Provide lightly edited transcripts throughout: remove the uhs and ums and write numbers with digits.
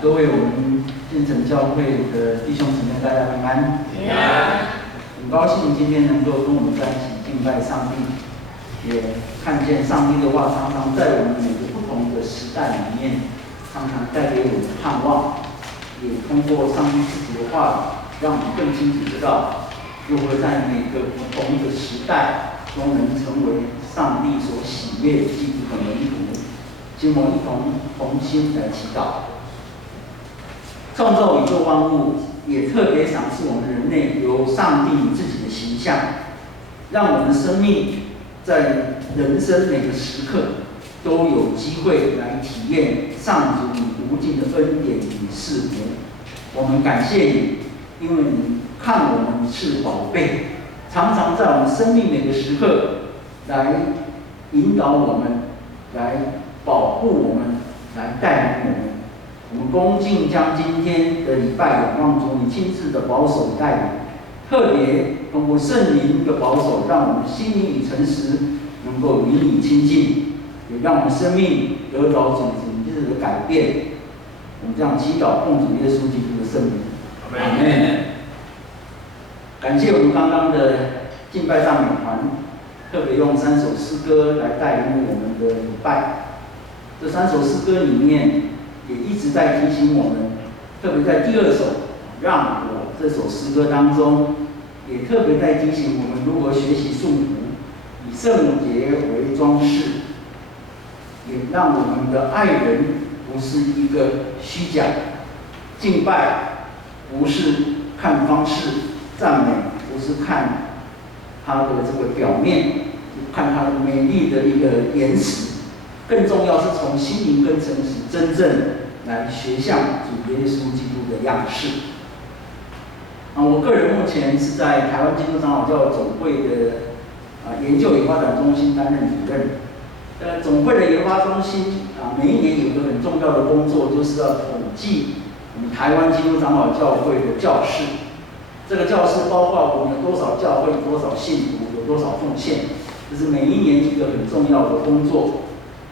各位我们建成教会的弟兄姊妹，大家平安。平安。很高兴今天能够跟我们在一起敬拜上帝，也看见上帝的话常常在我们每个不同的时代里面，常常带给我们盼望，也通过上帝自己的话，让我们更清楚知道，如何在每个不同的时代都能成为上帝所喜悦基督的门徒。请我们一同心来祈祷。创造宇宙万物，也特别赏赐我们人类有上帝自己的形象，让我们的生命在人生每个时刻都有机会来体验上主你无尽的恩典与赐福。我们感谢你，因为你看我们是宝贝，常常在我们生命每个时刻来引导我们，来保护我们，来带领我们。我们恭敬将今天的礼拜仰望主你亲自的保守带领，特别通过圣灵的保守，让我们心灵与诚实能够与你亲近，也让我们生命得着主你的改变。我们这样祈祷，奉主耶稣基督的圣名。阿门。感谢我们刚刚的敬拜赞美团，特别用3首诗歌来带领我们的礼拜。这3首诗歌里面，也一直在提醒我们，特别在第2首《让我》这首诗歌当中，也特别在提醒我们如何学习顺服，以圣洁为装饰，也让我们的爱人不是一个虚假，敬拜不是看方式，赞美不是看他的这个表面，看他的美丽的一个言辞，更重要是从心灵跟诚实真正来学像主耶稣基督的样式。我个人目前是在台湾基督长老教总会的研究与发展中心担任主任。总会的研发中心每一年有一个很重要的工作，就是要统计我们台湾基督长老教会的教士。这个教士包括我们有多少教会、多少信徒、有多少奉献，这是每一年一个很重要的工作。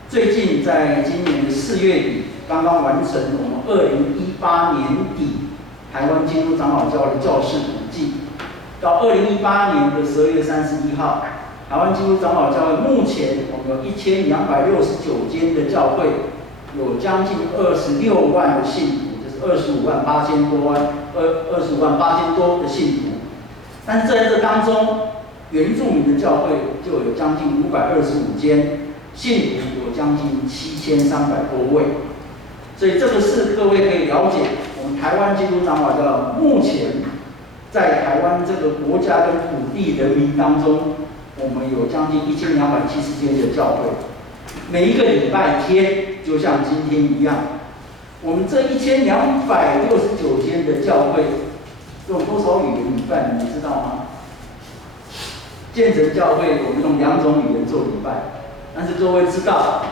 最近在今年的4月底，刚刚完成我们2018年底台湾基督长老教会的教士统计。到2018年的12月31号，台湾基督长老教会目前我们有1269间的教会，有将近26万的信徒，就是25万8千多的信徒。但是在这当中，原住民的教会就有将近525间，信徒有将近7300多位。所以这个是各位可以了解，我们台湾基督长老教会目前在台湾这个国家跟土地人民当中，我们有将近1270间的教会。每一个礼拜天就像今天一样，我们这1269间的教会用多少语言礼拜，你们知道吗？建成教会我们用2种语言做礼拜，但是各位知道，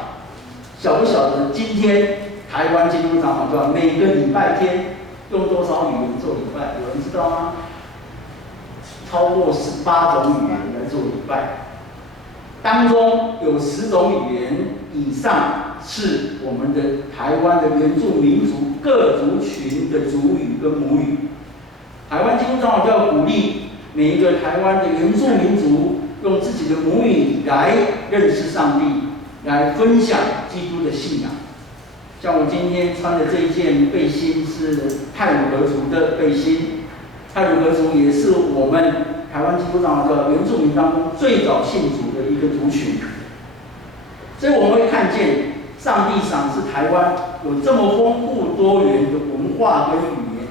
晓不晓得今天台湾基督长老教会每个礼拜天用多少语言做礼拜？有人知道吗？超过18种语言来做礼拜，当中有10种语言以上是我们的台湾的原住民族各族群的族语跟母语。台湾基督长老教会鼓励每一个台湾的原住民族用自己的母语来认识上帝，来分享基督的信仰。像我今天穿的这一件背心是太鲁阁族的背心，太鲁阁族也是我们台湾基督长老教会原住民当中最早信主的一个族群。所以我们会看见上帝赏赐台湾有这么丰富多元的文化跟语言，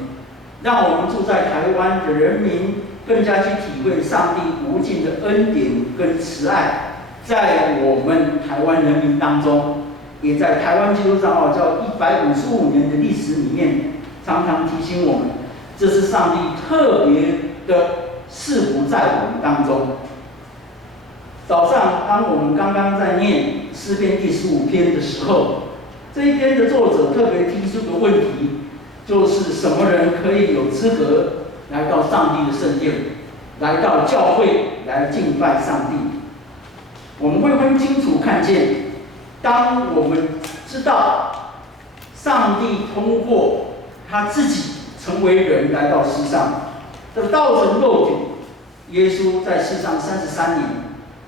让我们住在台湾的人民更加去体会上帝无尽的恩典跟慈爱，在我们台湾人民当中，也在台湾基督长老教155年的历史里面，常常提醒我们，这是上帝特别的赐福在我们当中。早上，当我们刚刚在念诗篇第15篇的时候，这一篇的作者特别提出个问题，就是什么人可以有资格来到上帝的圣殿，来到教会来敬拜上帝？我们会很清楚看见，当我们知道上帝通过他自己成为人来到世上，这道成肉体，耶稣在世上33年，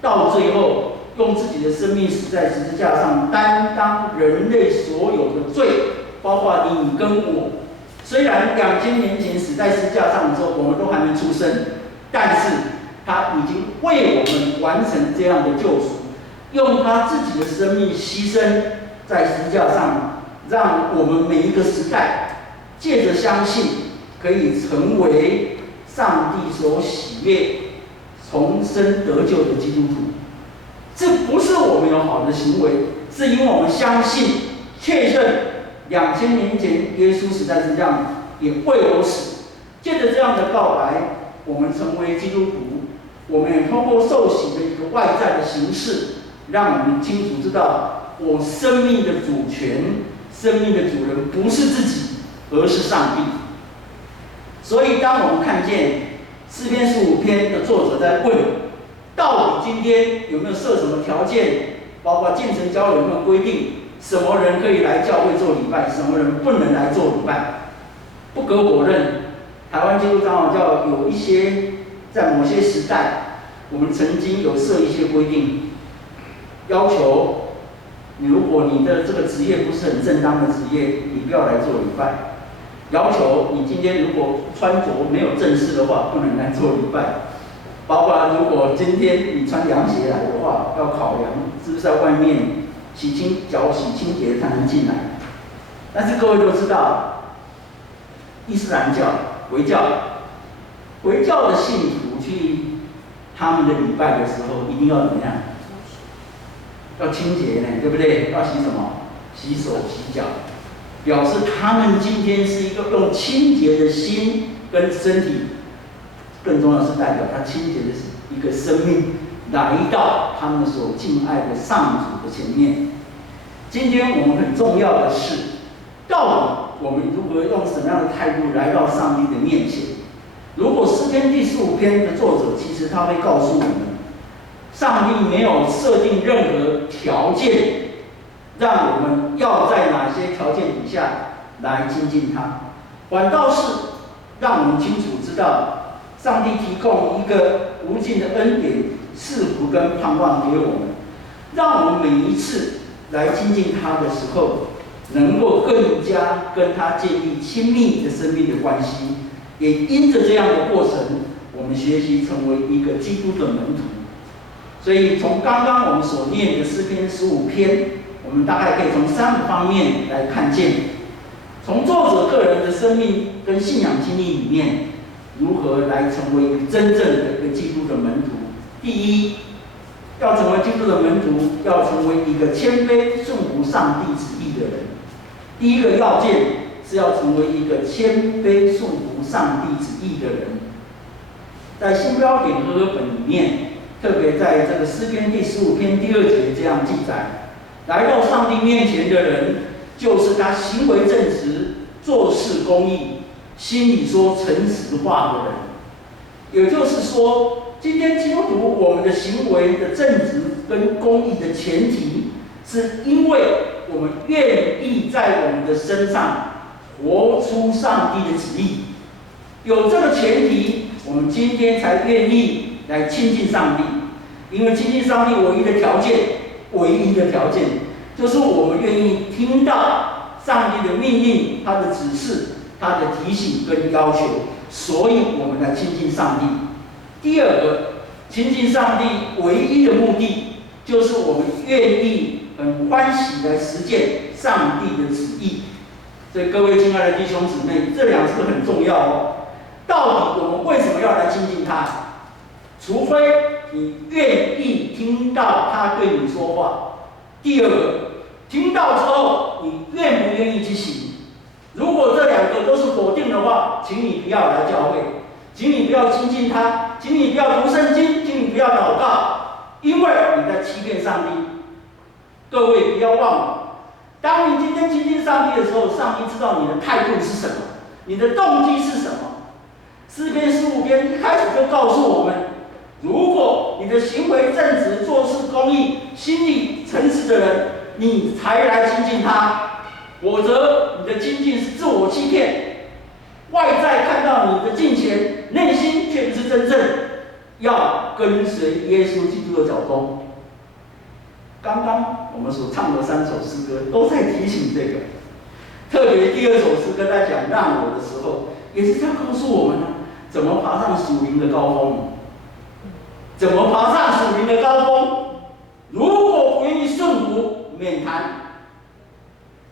到最后用自己的生命死在十字架上，担当人类所有的罪，包括你跟我。虽然2000年前死在十字架上的时候，我们都还没出生，但是他已经为我们完成这样的救赎，用他自己的生命牺牲在十字架上，让我们每一个时代借着相信，可以成为上帝所喜悦、重生得救的基督徒。这不是我们有好的行为，是因为我们相信、确认2000年前耶稣死在十字架上，也为我死。借着这样的告白，我们成为基督徒，我们也通过受洗的一个外在的形式，让我们清楚知道，我生命的主权、生命的主人不是自己，而是上帝。所以，当我们看见诗篇15篇的作者在问，到底今天有没有设什么条件，包括建成教会有没有规定，什么人可以来教会做礼拜，什么人不能来做礼拜？不可否认，台湾基督长老教有一些在某些时代，我们曾经有设一些规定，要求你，如果你的这个职业不是很正当的职业，你不要来做礼拜。要求你今天如果穿着没有正式的话，不能来做礼拜。包括如果今天你穿凉鞋来的话，要考量是不是在外面脚洗清洁才能进来。但是各位都知道，伊斯兰教、回教的信徒去他们的礼拜的时候，一定要怎么样？要清洁呢，对不对？要洗什么？洗手、洗脚，表示他们今天是一个用清洁的心跟身体，更重要的是代表他清洁的一个生命，来到他们所敬爱的上主的前面。今天我们很重要的是，到底我们如何用什么样的态度来到上帝的面前？如果诗篇第15篇的作者，其实他会告诉我们，上帝没有设定任何条件，让我们要在哪些条件底下来亲近他，反倒是让我们清楚知道，上帝提供一个无尽的恩典、赐福跟盼望给我们，让我们每一次来亲近他的时候，能够更加跟他建立亲密的生命的关系。也因着这样的过程，我们学习成为一个基督的门徒。所以从刚刚我们所念的诗篇15篇，我们大概可以从3个方面来看见，从作者个人的生命跟信仰经历里面，如何来成为一个真正的一个基督的门徒。第一，要成为基督的门徒，要成为一个谦卑顺服上帝旨意的人。第一个要件是要成为一个谦卑顺服上帝旨意的人。在新标点和合本里面，特别在这个诗篇第15篇第2节这样记载：来到上帝面前的人，就是他行为正直、做事公义、心里说诚实话的人。也就是说，今天基督徒我们的行为的正直跟公义的前提，是因为我们愿意在我们的身上活出上帝的旨意。有这个前提，我们今天才愿意来亲近上帝。因为亲近上帝唯一的条件，就是我们愿意听到上帝的命令、他的指示、他的提醒跟要求，所以我们来亲近上帝。第二个，亲近上帝唯一的目的，就是我们愿意很欢喜来实践上帝的旨意。所以各位亲爱的弟兄姊妹，这2字很重要哦。到底我们为什么要来亲近他？除非你愿意听到他对你说话。第二个，听到之后，你愿不愿意去行？如果这2个都是否定的话，请你不要来教会，请你不要亲近他，请你不要读圣经，请你不要祷告，因为你在欺骗上帝。各位不要忘了，当你今天亲近上帝的时候，上帝知道你的态度是什么，你的动机是什么。诗篇15篇一开始就告诉我们，如果你的行为正直、做事公义、心里诚实的人，你才来亲近他。否则你的精进是自我欺骗，外在看到你的敬虔，内心却不是真正要跟随耶稣基督的脚踪。刚刚我们所唱的3首诗歌都在提醒这个，特别第2首诗歌在讲让我的时候，也是在告诉我们怎么爬上属灵的高峰。怎么爬上属灵的高峰？如果不愿意顺服，免谈。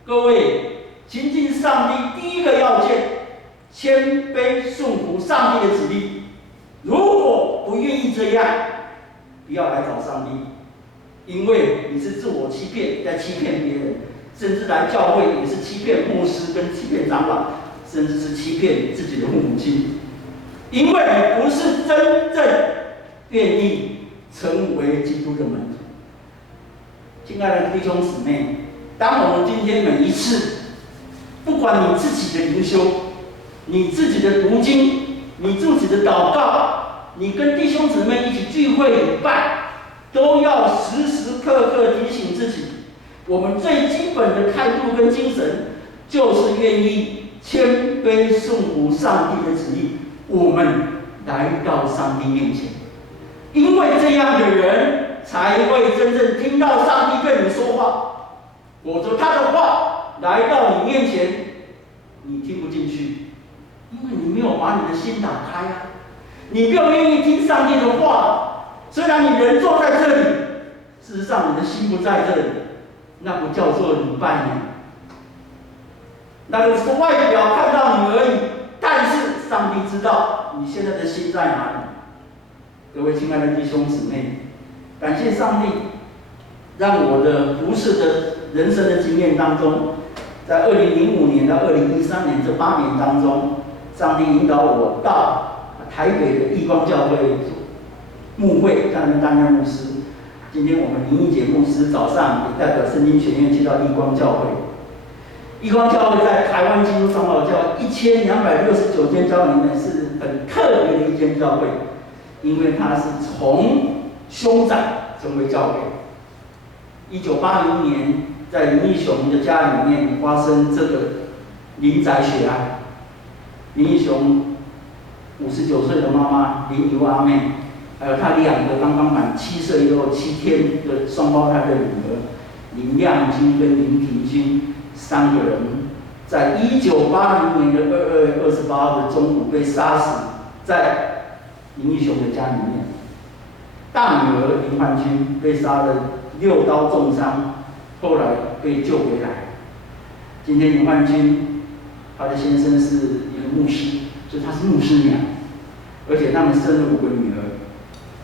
各位，亲近上帝第一个要件，谦卑顺服上帝的旨意。如果不愿意这样，不要来找上帝，因为你是自我欺骗，在欺骗别人，甚至来教会也是欺骗牧师跟欺骗长老，甚至是欺骗自己的父母亲，因为你不是真正愿意成为基督的门徒。亲爱的弟兄姊妹，当我们今天每一次，不管你自己的灵修，你自己的读经，你自己的祷告，你跟弟兄姊妹一起聚会礼拜，都要时时刻刻提醒自己，我们最基本的态度跟精神，就是愿意谦卑顺服上帝的旨意，我们来到上帝面前。因为这样的人才会真正听到上帝对你说话，否则他的话来到你面前，你听不进去，因为你没有把你的心打开啊，你不愿意听上帝的话。虽然你人坐在这里，事实上你的心不在这里，那不叫做礼拜你，那个是外表看到你而已，但是上帝知道你现在的心在哪里。各位亲爱的弟兄姊妹，感谢上帝，让我的服事的人生的经验当中，在2005年到2013年这8年当中，上帝引导我到台北的义光教会牧会，在那边担任牧师。今天我们林义杰牧师早上也代表圣经学院去到义光教会。义光教会在台湾基督长老教1269间教会里面是很特别的一间教会。因为他是从兄长成为教会。1980年，在林义雄的家里面发生这个林宅血案。林义雄59岁的妈妈林尤阿妹，还有他2个刚刚满7岁又7天的双胞胎的女儿林亮君跟林婷君3个人，在1980年的2月28号的中午被杀死在林义雄的家里面。大女儿林焕君被杀了6刀重伤，后来被救回来。今天林焕君，她的先生是一个牧师，所以她是牧师娘，而且他们生了5个女儿。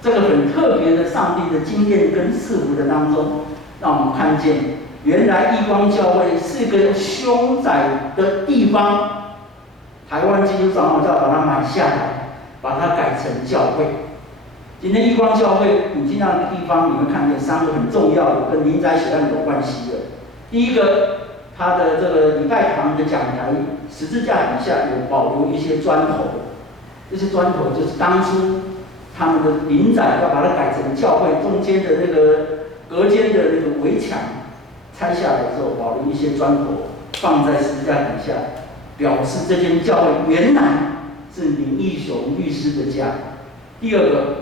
这个很特别的上帝的经验跟赐福的当中，让我们看见，原来义光教会是个凶宅的地方，台湾基督长老教把它买下来，把它改成教会。今天义光教会，你进到的地方，你会看见3个很重要的跟林宅血案有关系的。第一个，它的这个礼拜堂的讲台十字架底下有保留一些砖头，这些砖头就是当初他们的林宅要把它改成教会中间的那个隔间的那个围墙拆下来之后，保留一些砖头放在十字架底下，表示这间教会原来是林义雄律师的家。第二个，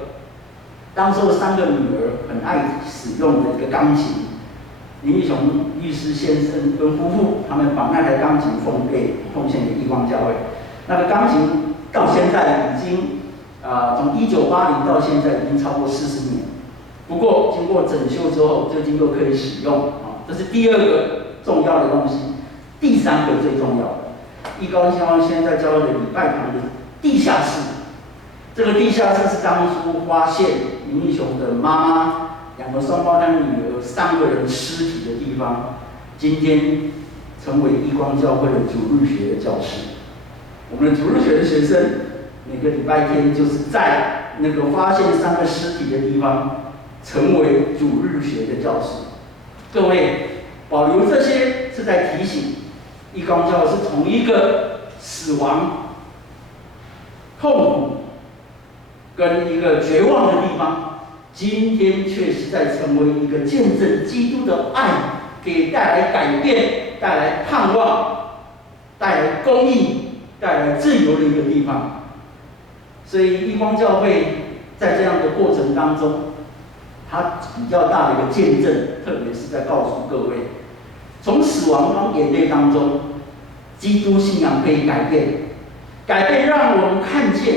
当时3个女儿很爱使用的一个钢琴，林义雄律师先生跟夫妇他们把那台钢琴奉献给义光教会。那个钢琴到现在已经从1980到现在已经超过40年，不过经过整修之后，最近又可以使用这是第2个重要的东西。第3个最重要的，义光教会现在教会的礼拜堂的地下室。这个地下室是当初发现林义雄的妈妈、2个双胞胎女儿、3个人尸体的地方，今天成为义光教会的主日学的教室。我们的主日学的学生每个礼拜天就是在那个发现3个尸体的地方，成为主日学的教室。各位，保留这些是在提醒，义光教会是从一个死亡、痛苦跟一个绝望的地方，今天却是在成为一个见证基督的爱给带来改变、带来盼望、带来公义、带来自由的一个地方。所以义光教会在这样的过程当中，它比较大的一个见证，特别是在告诉各位，从死亡跟眼泪当中，基督信仰可以改变，改变让我们看见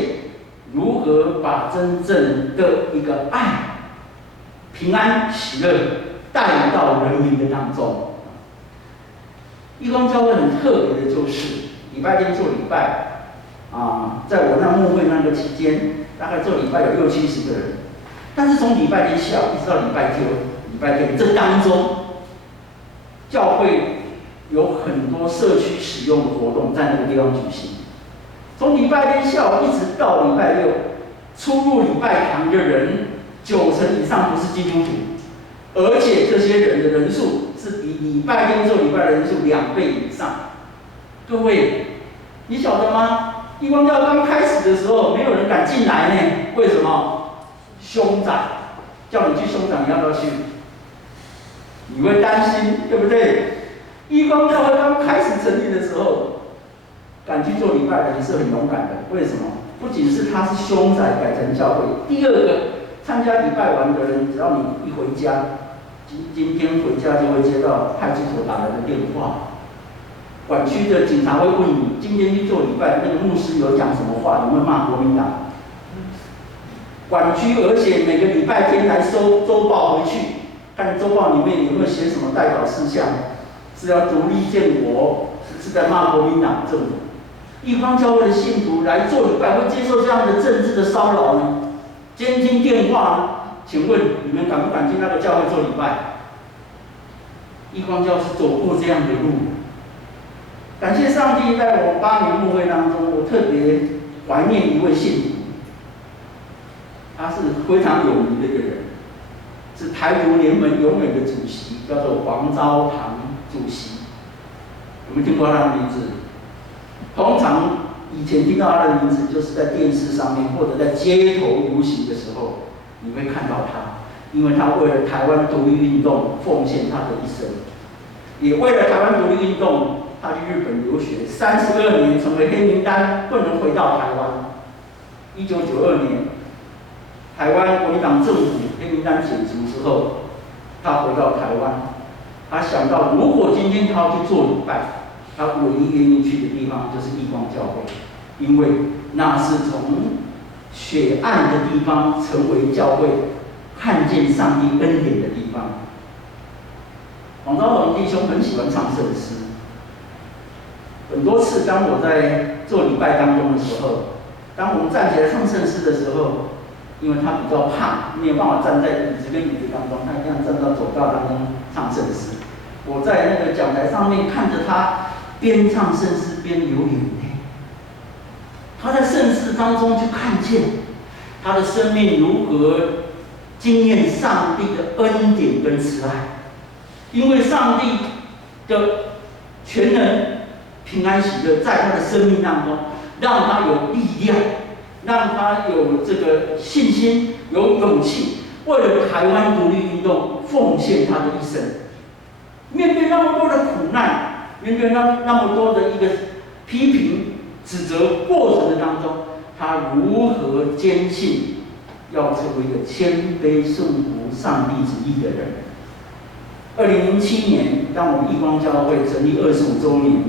如何把真正的一个爱、平安、喜乐带到人民的当中。义光教会很特别的就是，礼拜天做礼拜。在我那牧会那个期间，大概做礼拜有60-70个人，但是从礼拜天下午一直到礼拜天这当中，教会有很多社区使用的活动在那个地方举行。从礼拜天下午一直到礼拜六，出入礼拜堂的人90%以上不是基督徒，而且这些人的人数是比礼拜天做礼拜的人数2倍以上。各位，你晓得吗？义光教刚开始的时候，没有人敢进来呢。为什么？凶宅，叫你去凶宅，你要不要去？你会担心，对不对？义光教会刚开始成立的时候，敢去做礼拜的人是很勇敢的。为什么？不仅是他是凶宅改成教会，第二个，参加礼拜完的人，只要你一回家，今天回家就会接到派出所打来的电话。管区的警察会问你，今天去做礼拜，那个牧师有讲什么话？有没有骂国民党？管区，而且每个礼拜天来收周报回去，看周报里面有没有写什么代表事项，是要独立建国，是在骂国民党政府。义光教会的信徒来做礼拜，会接受这样的政治的骚扰呢？监听电话呢？请问你们敢不敢去那个教会做礼拜？义光教是走过这样的路。感谢上帝，在我8年牧会当中，我特别怀念一位信徒，他是非常有名的一个人，是台独联盟永远的主席，叫做黄昭堂主席。有没有听过他的名字？通常以前听到他的名字，就是在电视上面或者在街头游行的时候，你会看到他，因为他为了台湾独立运动奉献他的一生，也为了台湾独立运动。他去日本留学，32年成为黑名单，不能回到台湾。1992年，台湾国民党政府黑名单解除之后，他回到台湾。他想到，如果今天他要去做礼拜，他唯一愿意去的地方就是义光教会，因为那是从血案的地方成为教会看见上帝恩典的地方。黄昭宏弟兄很喜欢唱圣诗。很多次，当我在做礼拜当中的时候，当我们站起来唱圣诗的时候，因为他比较胖，没有办法站在椅子跟椅子当中，他一定要站到走道当中唱圣诗。我在那个讲台上面看着他边唱圣诗边流眼泪。他在圣诗当中就看见他的生命如何经验上帝的恩典跟慈爱，因为上帝的全能。平安喜乐在他的生命当中，让他有力量，让他有这个信心，有勇气，为了台湾独立运动奉献他的一生。面对那么多的苦难，面对那么多的一个批评、指责过程的当中，他如何坚信要成为一个谦卑顺服上帝旨意的人？2007年，当我们义光教会成立25周年。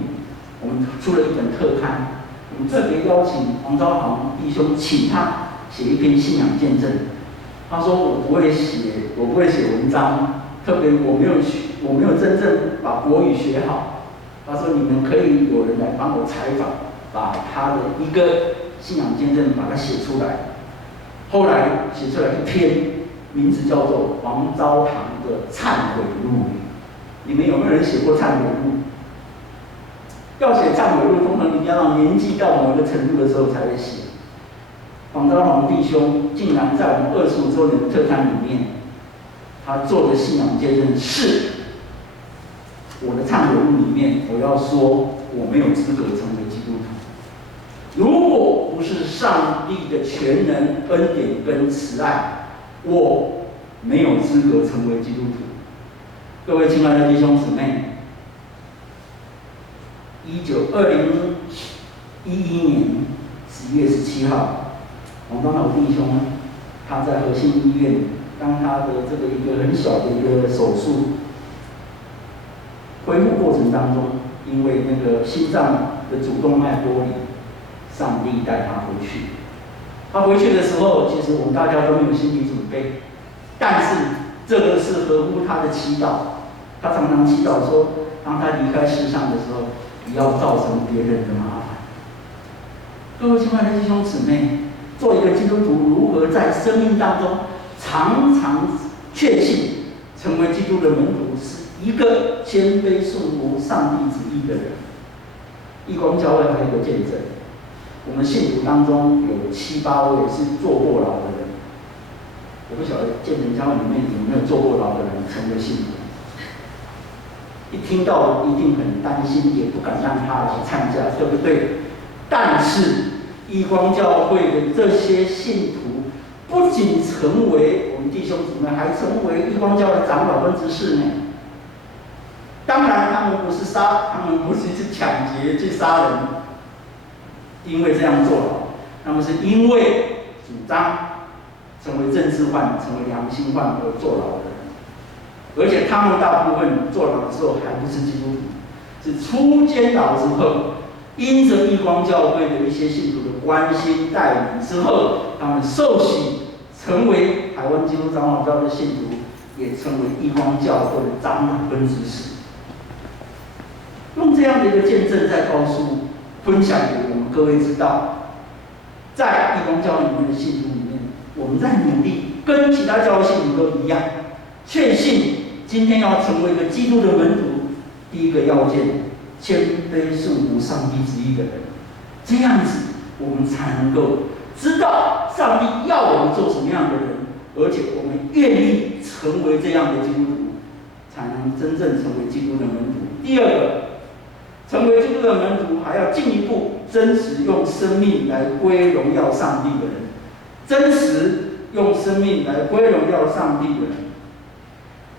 我们出了一本特刊，我们特别邀请黄昭宏弟兄，请他写一篇信仰见证。他说我不会写文章，特别我没有真正把国语学好。他说你们可以有人来帮我采访，把他的一个信仰见证把它写出来。后来写出来一篇，名字叫做《黄昭堂的忏悔录》。你们有没有人写过忏悔录？要写忏悔录，通常你要让年纪到某一个程度的时候才会写。黄昭宏弟兄竟然在我们25周年的特刊里面，他做的信仰见证是：我的忏悔录里面，我要说我没有资格成为基督徒。如果不是上帝的全能、恩典跟慈爱，我没有资格成为基督徒。各位亲爱的弟兄姊妹，2011年11月17号，王长老弟兄他在和信医院，当他的这个一个很小的一个手术恢复过程当中，因为那个心脏的主动脉剥离，上帝带他回去。他回去的时候，其实我们大家都没有心理准备，但是这个是合乎他的祈祷。他常常祈祷说，当他离开世上的时候，不要造成别人的麻烦。各位亲爱的弟兄姊妹，做一个基督徒，如何在生命当中常常确信成为基督的门徒，是一个谦卑顺服上帝旨意的人。义工教会还有一个见证，我们信徒当中有7、8位是坐过牢的人。我不晓得见证教会里面有没有坐过牢的人成为信徒。一听到一定很担心，也不敢让他来参加，对不对？但是义光教会的这些信徒，不仅成为我们弟兄姊妹，还成为义光教会的长老跟执事呢。当然，他们不是去抢劫、去杀人，因为这样做了，他们是因为主张成为政治犯、成为良心犯而坐牢的人。而且他们大部分坐牢的时候还不是基督徒，是出监牢之后，因着义光教会的一些信徒的关心带领之后，他们受洗成为台湾基督长老教的信徒，也成为义光教会的长老跟执事。用这样的一个见证在分享给我们各位知道，在义光教会里面的信徒里面，我们在努力，跟其他教会信徒都一样，确信今天要成为一个基督的门徒，第一个要件，谦卑顺服上帝旨意的人，这样子我们才能够知道上帝要我们做什么样的人，而且我们愿意成为这样的基督徒，才能真正成为基督的门徒。第二个，成为基督的门徒还要进一步真实用生命来归荣耀上帝的人，真实用生命来归荣耀上帝的人。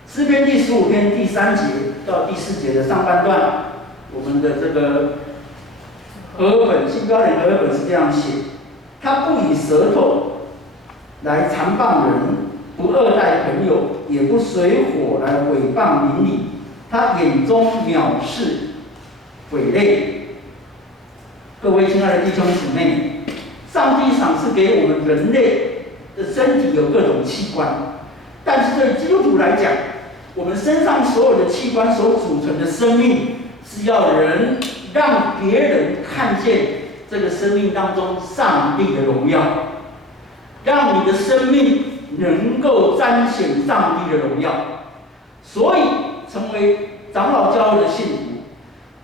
诗篇第15篇第3节到第4节的上半段，我们的这个新标点和合本是这样写：他不以舌头来残谤人，不恶待朋友，也不随火来毁谤邻里。他眼中藐视毁类。各位亲爱的弟兄姊妹，上帝赏赐给我们人类的身体有各种器官，但是对基督徒来讲，我们身上所有的器官所组成的生命，是要让别人看见这个生命当中上帝的荣耀，让你的生命能够彰显上帝的荣耀。所以，成为长老教会的信徒，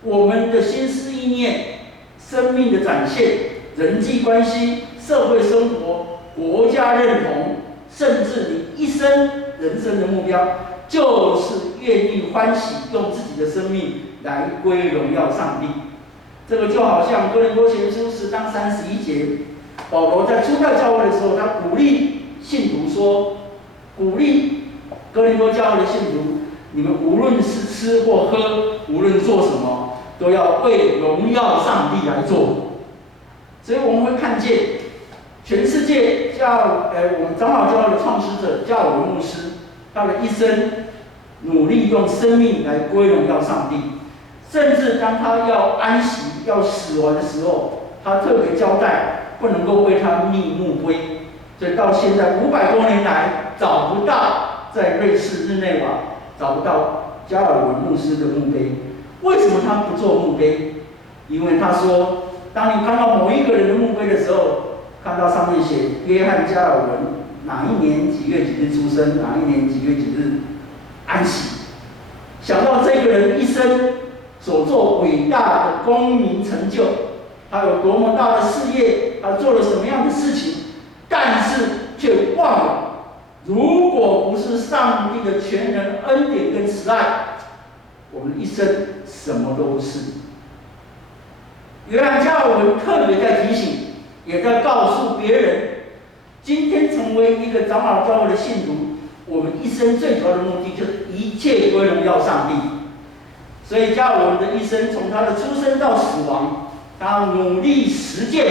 我们的心思意念、生命的展现、人际关系、社会生活、国家认同，甚至你一生人生的目标，就是愿意欢喜用自己的生命来归荣耀上帝。这个就好像哥林多前书10章31节，保罗在初代教会的时候，他鼓励信徒说，鼓励哥林多教会的信徒，你们无论是吃或喝，无论做什么，都要为荣耀上帝来做。所以我们会看见，全世界我们长老教会的创始者加尔文牧师，他的一生努力用生命来归荣耀上帝，甚至当他要安息、要死亡的时候，他特别交代不能够为他立墓碑，所以到现在500多年来找不到在瑞士日内瓦找不到加尔文牧师的墓碑。为什么他不做墓碑？因为他说，当你看到某一个人的墓碑的时候，看到上面写约翰加尔文哪一年几月几日出生，哪一年几月几日安息，想到这个人一生所做伟大的功名成就，他有多么大的事业，他做了什么样的事情，但是却忘了，如果不是上帝的全能恩典跟慈爱，我们一生什么都不是。约翰加尔文特别在提醒，也在告诉别人，今天成为一个长老教会的信徒，我们一生最主要的目的就是一切归荣耀上帝。所以加尔文的一生，从他的出生到死亡，他努力实践，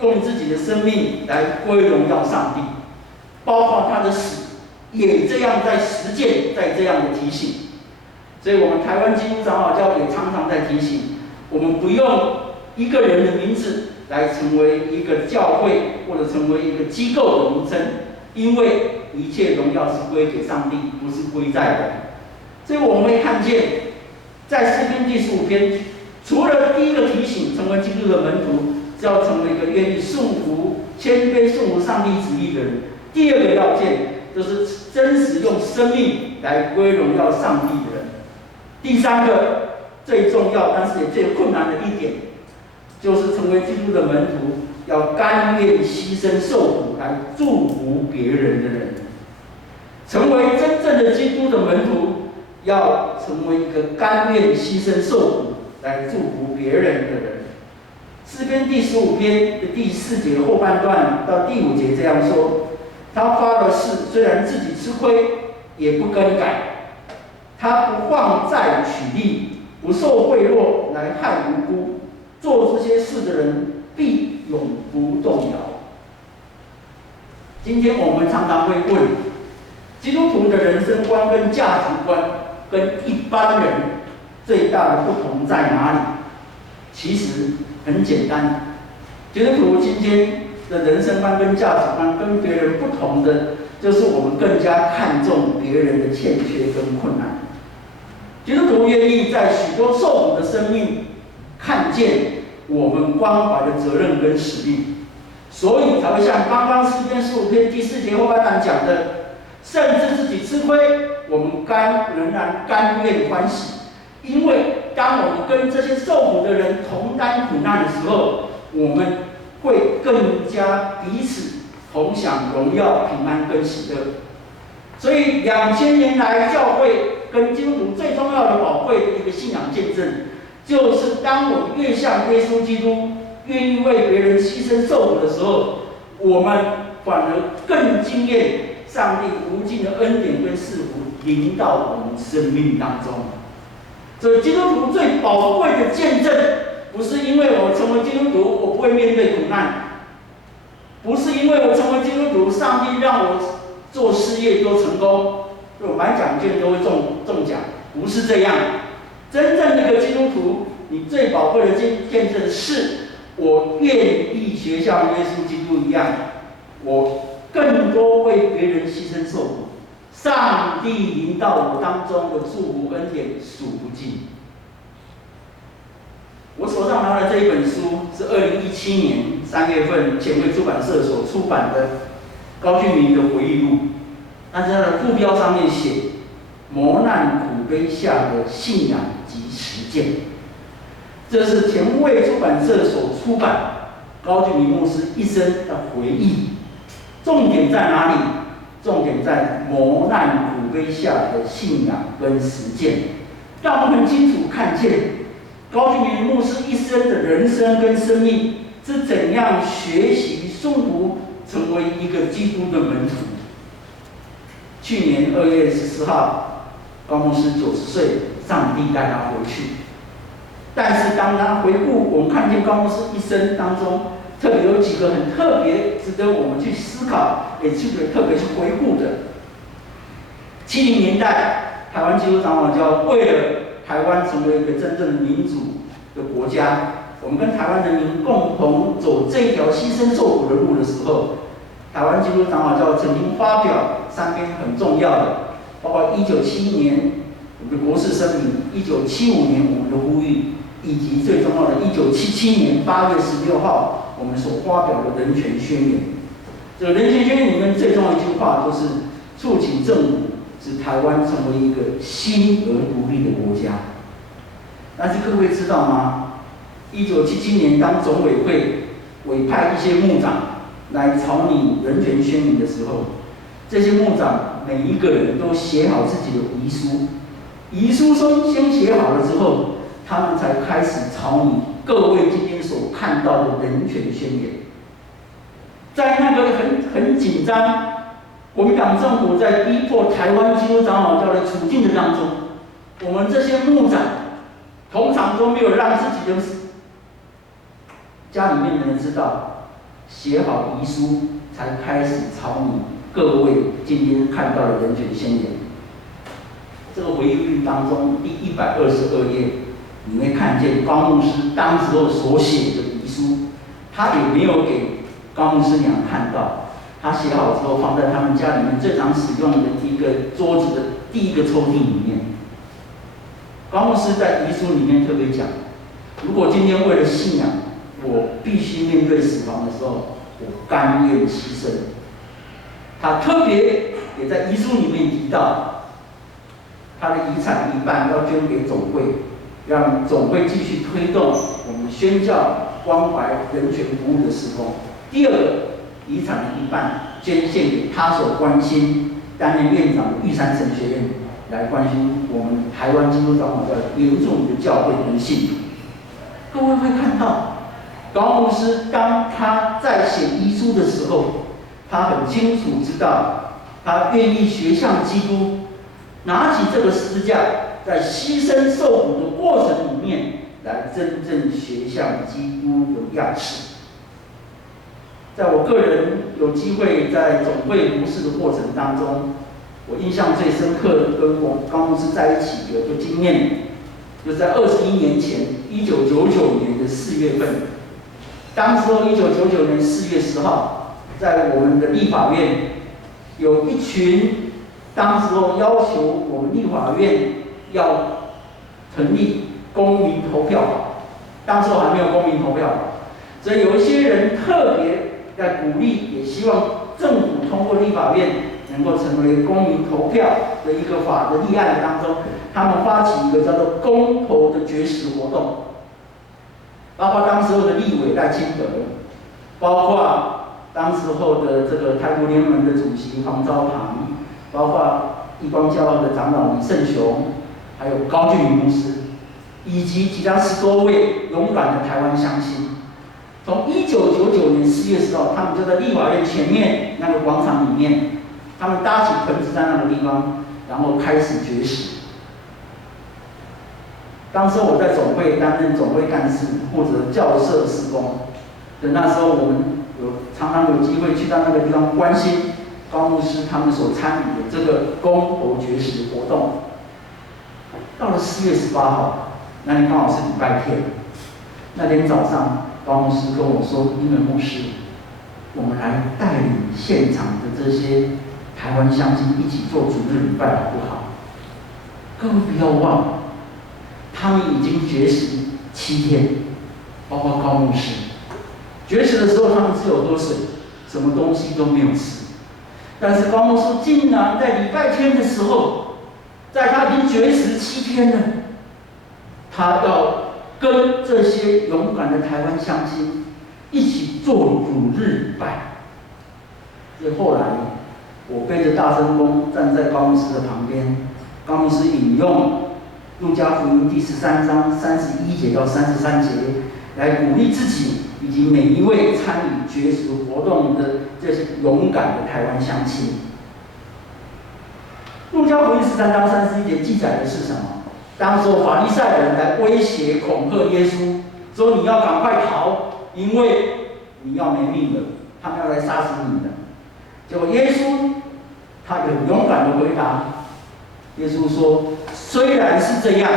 用自己的生命来归荣耀上帝，包括他的死，也这样在实践，在这样的提醒。所以我们台湾基督长老教也常常在提醒，我们不用一个人的名字来成为一个教会或者成为一个机构的名称，因为一切荣耀是归给上帝，不是归在人。所以我们会看见，在诗篇第15篇，除了第一个提醒成为基督的门徒是要成为一个愿意顺服、谦卑顺服上帝旨意的人，第二个要件就是真实用生命来归荣耀上帝的人。第三个最重要，但是也最困难的一点，就是成为基督的门徒，要甘愿牺牲受苦来祝福别人的人。成为真正的基督的门徒，要成为一个甘愿牺牲受苦来祝福别人的人。诗篇第15篇的第4节后半段到第5节这样说：他发了誓，虽然自己吃亏，也不更改。他不放债取利，不受贿赂来害无辜。做这些事的人必永不动摇。今天我们常常会问，基督徒的人生观跟价值观跟一般人最大的不同在哪里？其实很简单，基督徒今天的人生观跟价值观跟别人不同的，就是我们更加看重别人的欠缺跟困难。基督徒愿意在许多受苦的生命看见我们关怀的责任跟使命，所以才会像刚刚诗篇15篇第4节后半段讲的，甚至自己吃亏，我们仍然甘愿欢喜，因为当我们跟这些受苦的人同担苦难的时候，我们会更加彼此同享荣耀、平安跟喜乐。所以2000年来，教会跟基督徒最重要的宝贵的一个信仰见证，就是当我们越像耶稣基督，愿意为别人牺牲受苦的时候，我们反而更经验上帝无尽的恩典跟赐福临到我们生命当中。所以基督徒最宝贵的见证，不是因为我成为基督徒，我不会面对苦难；不是因为我成为基督徒，上帝让我做事业多成功，我买奖券都会中奖，不是这样。真正的一个基督徒，你最宝贵的见证是，我愿意学像耶稣基督一样，我更多为别人牺牲受苦，上帝临到我当中的祝福恩典数不尽。我手上拿的这一本书是2017年3月份前卫出版社所出版的高俊明的回忆录，但是它的副标上面写“磨难苦悲下的信仰及实践”，这是前卫出版社所出版高俊明牧师一生的回忆。重点在哪里？重点在磨难苦悲下的信仰跟实践，让我们很清楚看见高俊明牧师一生的人生跟生命是怎样学习顺服，成为一个基督的门徒。去年2月14号，高牧师90岁，上帝带他回去。但是当他回顾，我们看见高牧师一生当中，特别有几个很特别值得我们去思考，也特别去回顾的。70年代，台湾基督长老教为了台湾成为一个真正的民主的国家，我们跟台湾人民共同走这一条牺牲受苦的路的时候，台湾基督长老教曾经发表3篇很重要的，包括1971年我们的国事声明，1975年我们的呼吁，以及最重要的1977年8月16号我们所发表的人权宣言。这个人权宣言里面最重要的一句话就是促请政府使台湾成为一个新而独立的国家。但是各位知道吗？1977年当总委会委派一些牧长来草拟人权宣言的时候，这些牧长每一个人都写好自己的遗书，遗书先写好了之后，他们才开始草拟各位今天所看到的人权宣言。在那个很紧张、国民党政府在逼迫台湾基督长老教的处境的当中，我们这些牧长通常都没有让自己的家里面的人知道，写好遗书才开始草拟各位今天看到的人权宣言。这个回忆录当中第122页，你会看见高牧师当时候所写的遗书，他也没有给高牧师娘看到。他写好之后，放在他们家里面最常使用的一个桌子的第一个抽屉里面。高牧师在遗书里面特别讲，如果今天为了信仰，我必须面对死亡的时候，我甘愿牺牲。他特别也在遗书里面提到，他的遗产一半要捐给总会，让总会继续推动我们宣教、关怀人权服务的事工。第二个，遗产的一半捐献给他所关心、担任院长的玉山神学院，来关心我们台湾基督长老教原住民的教会跟信徒。各位会看到，高牧师当他在写遗书的时候，他很清楚知道，他愿意学像基督，拿起这个十字架，在牺牲受苦的过程里面，来真正学像基督的样式。在我个人有机会在总会服侍的过程当中，我印象最深刻的跟我高牧师在一起有个经验，就在21年前，1999年的4月份，当时候1999年4月10号，在我们的立法院有一群，当时候要求我们立法院要成立公民投票法，当时候还没有公民投票法，所以有一些人特别在鼓励，也希望政府通过立法院能够成为公民投票的一个法的立案当中，他们发起一个叫做公投的绝食活动，包括当时候的立委赖清德，包括当时候的这个台国联盟的主席黄昭堂，包括义光教会的长老李胜雄，还有高俊宇牧师，以及其他10多位勇敢的台湾乡亲。从1999年4月10号，他们就在立法院前面那个广场里面，他们搭起棚子在那个地方，然后开始绝食。当时我在总会担任总会干事或者教社事工，等那时候我们常常有机会去到那个地方关心高牧师他们所参与的这个公投绝食活动。到了4月18号，那天刚好是礼拜天，那天早上。高牧师跟我说：“因为牧师，我们来带领现场的这些台湾乡亲一起做主日礼拜好不好？”各位不要忘了，他们已经绝食7天，包括高牧师。绝食的时候，他们只有喝水，什么东西都没有吃。但是高牧师竟然在礼拜天的时候，在他已经绝食7天了，他要跟这些勇敢的台湾乡亲一起做主日礼拜。所以后来，我背着大声公站在高牧师的旁边，高牧师引用路加福音第13章31节到33节，来鼓励自己以及每一位参与绝食活动的这些勇敢的台湾乡亲。路加福音13章31节记载的是什么？当时法利赛人来威胁恐吓耶稣，说你要赶快逃，因为你要没命了，他们要来杀死你的。结果耶稣他很勇敢的回答，耶稣说：“虽然是这样，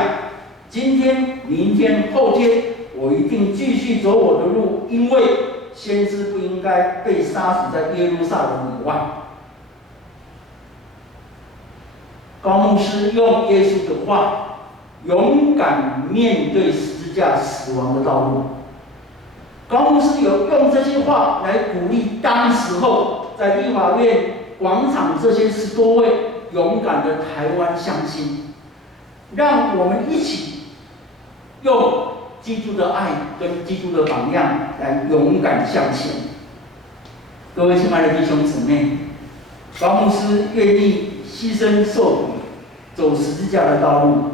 今天、明天、后天，我一定继续走我的路，因为先知不应该被杀死在耶路撒冷以外。”高牧师用耶稣的话。勇敢面对十字架死亡的道路。高牧师有用这些话来鼓励当时候在立法院广场这些10多位勇敢的台湾乡亲，让我们一起用基督的爱跟基督的榜样来勇敢向前。各位亲爱的弟兄姊妹，高牧师愿意牺牲受苦，走十字架的道路。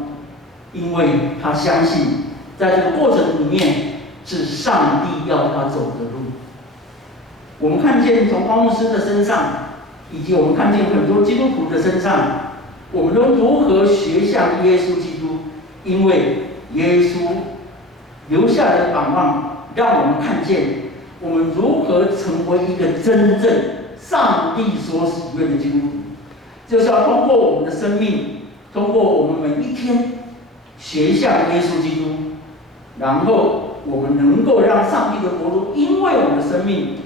因为他相信，在这个过程里面是上帝要他走的路。我们看见从高牧师的身上，以及我们看见很多基督徒的身上，我们都如何学像耶稣基督，因为耶稣留下的榜样，让我们看见我们如何成为一个真正上帝所喜悦的基督徒，就是要通过我们的生命，通过我们每一天学像耶稣基督，然后我们能够让上帝的国度因为我们的生命，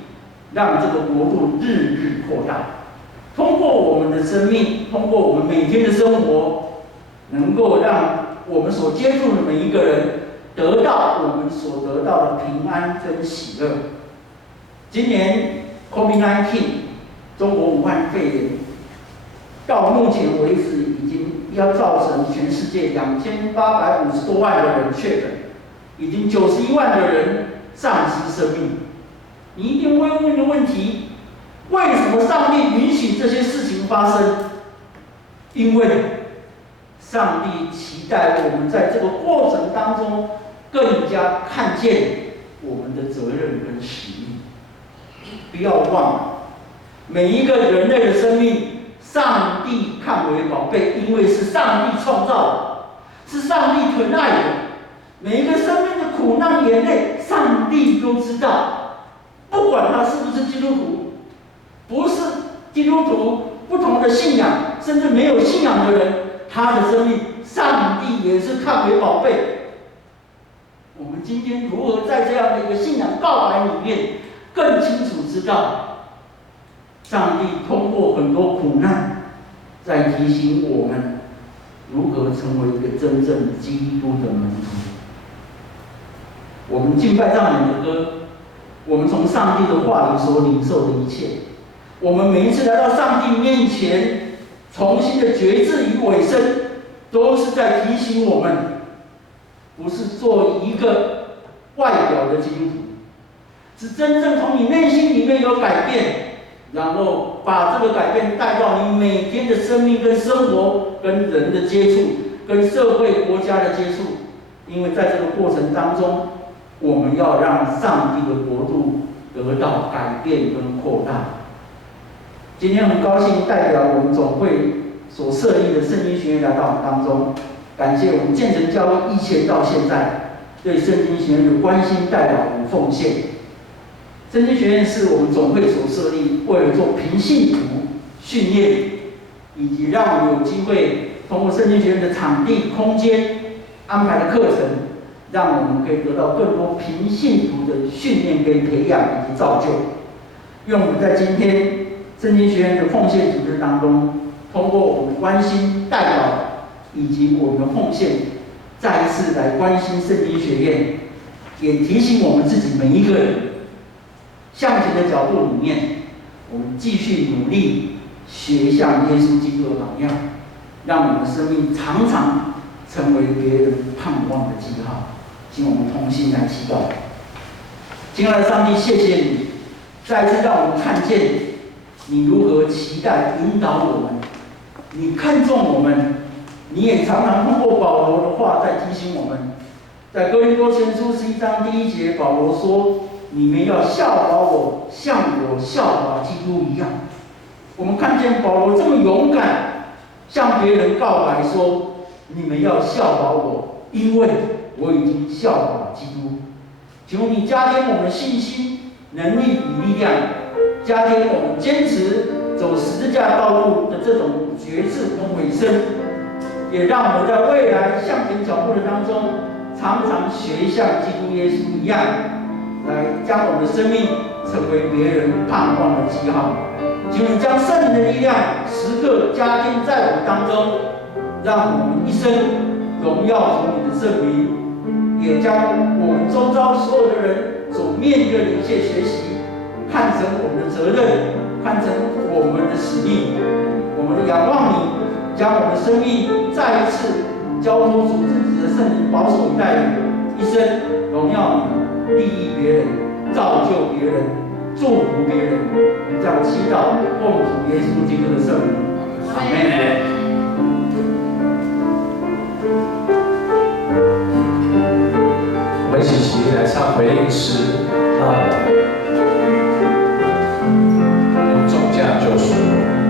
让这个国度日日扩大。通过我们的生命，通过我们每天的生活，能够让我们所接触的每一个人得到我们所得到的平安跟喜乐。今年 COVID-19 中国武汉肺炎到目前为止已经要造成全世界2850多万的人确诊，已经91万的人丧失生命。你一定会问一个问题：为什么上帝允许这些事情发生？因为上帝期待我们在这个过程当中更加看见我们的责任跟使命。不要忘了，每一个人类的生命，上帝看为宝贝，因为是上帝创造的，是上帝疼爱的。每一个生命的苦难眼泪，上帝都知道，不管他是不是基督徒，不是基督徒，不同的信仰，甚至没有信仰的人，他的生命，上帝也是看为宝贝。我们今天如何在这样的一个信仰告白里面，更清楚知道，上帝通过很多苦难，在提醒我们如何成为一个真正基督的门徒。我们敬拜赞美的歌，我们从上帝的话语所领受的一切，我们每一次来到上帝面前，重新的决志与委身，都是在提醒我们，不是做一个外表的基督徒，是真正从你内心里面有改变，然后把这个改变带到你每天的生命跟生活、跟人的接触、跟社会国家的接触。因为在这个过程当中，我们要让上帝的国度得到改变跟扩大。今天很高兴代表我们总会所设立的圣经学院来到我们当中，感谢我们建成教会以前到现在对圣经学院的关心、代表与奉献。圣经学院是我们总会所设立，为了做平信徒训练，以及让我们有机会通过圣经学院的场地、空间安排的课程，让我们可以得到更多平信徒的训练跟培养以及造就。愿我们在今天圣经学院的奉献组织当中，通过我们关心代表以及我们的奉献，再一次来关心圣经学院，也提醒我们自己每一个人，向前的角度里面，我们继续努力学像耶稣基督的榜样，让我们的生命常常成为别人盼望的记号。请我们同心来祈祷。亲爱的上帝，谢谢你，再次让我们看见你如何期待引导我们，你看重我们，你也常常通过保罗的话在提醒我们。在哥林多前书11章第1节，保罗说：“你们要效法我，像我效法基督一样。”我们看见保罗这么勇敢，向别人告白说：“你们要效法我，因为我已经效法基督。”求你加添我们的信心、能力与力量，加添我们坚持走十字架道路的这种决志跟委身，也让我们在未来向前脚步的当中，常常学像基督耶稣一样，来将我们的生命成为别人盼望的记号。求你将圣灵的力量时刻加添在我们当中，让我们一生荣耀主你的圣名，也将我们周遭所有的人所面对的一切学习，看成我们的责任，看成我们的使命。我们仰望你，将我们的生命再一次交托主自己的圣灵保守与带领，一生荣耀你，利益别人，造就别人，祝福别人。这样祈祷，奉主耶稣基督的圣名，阿门。我们一起起立来唱回应诗，重价救赎。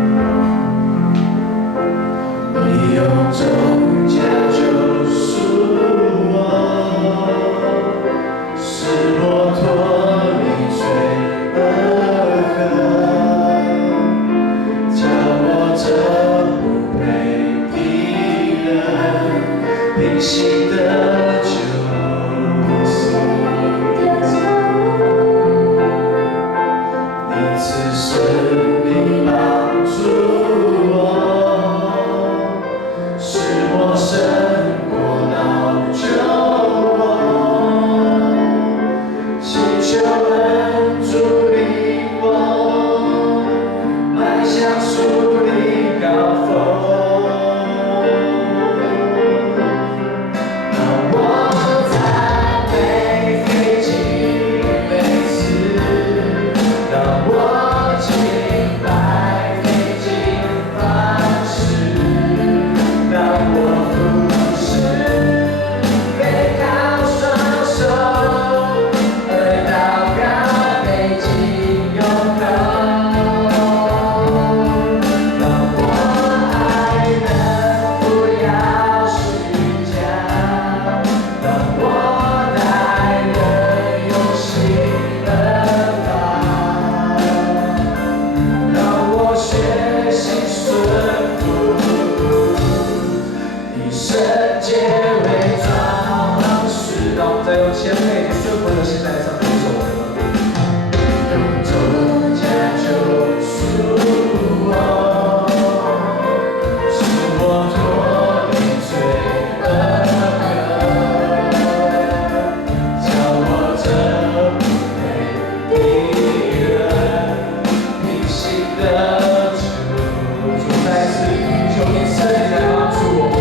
在有谦卑及顺服的心来上领受我的能力，用重价救赎我，使我脱离罪恶的，叫我这不配的人平行的主。主再次求你圣灵来帮助我。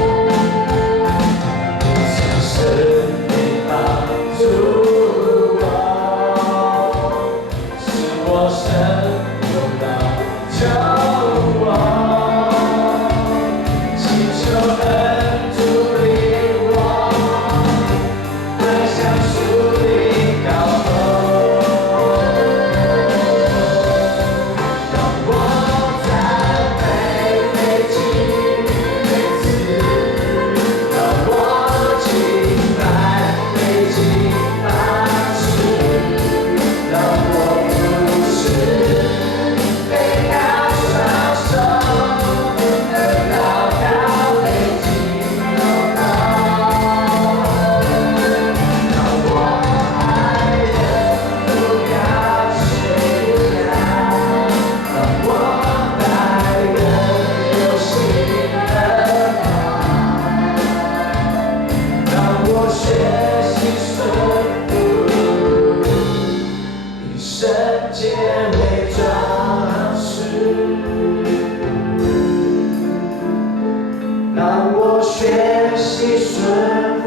让我学习顺服，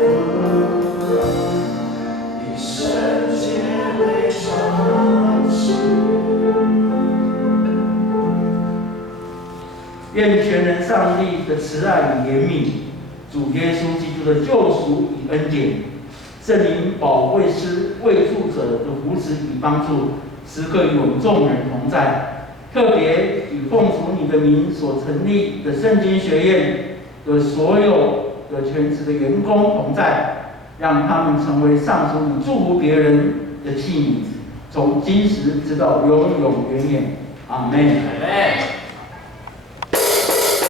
以圣洁为装饰。愿全能上帝的慈爱与怜悯，主耶稣基督的救赎与恩典，圣灵保惠师为助者的扶持与帮助，时刻与我们众人同在。特别与奉属你的名所成立的圣经学院的所有的全职的员工同在，让他们成为上主你祝福别人的器皿，从今时直到永永远远。阿们。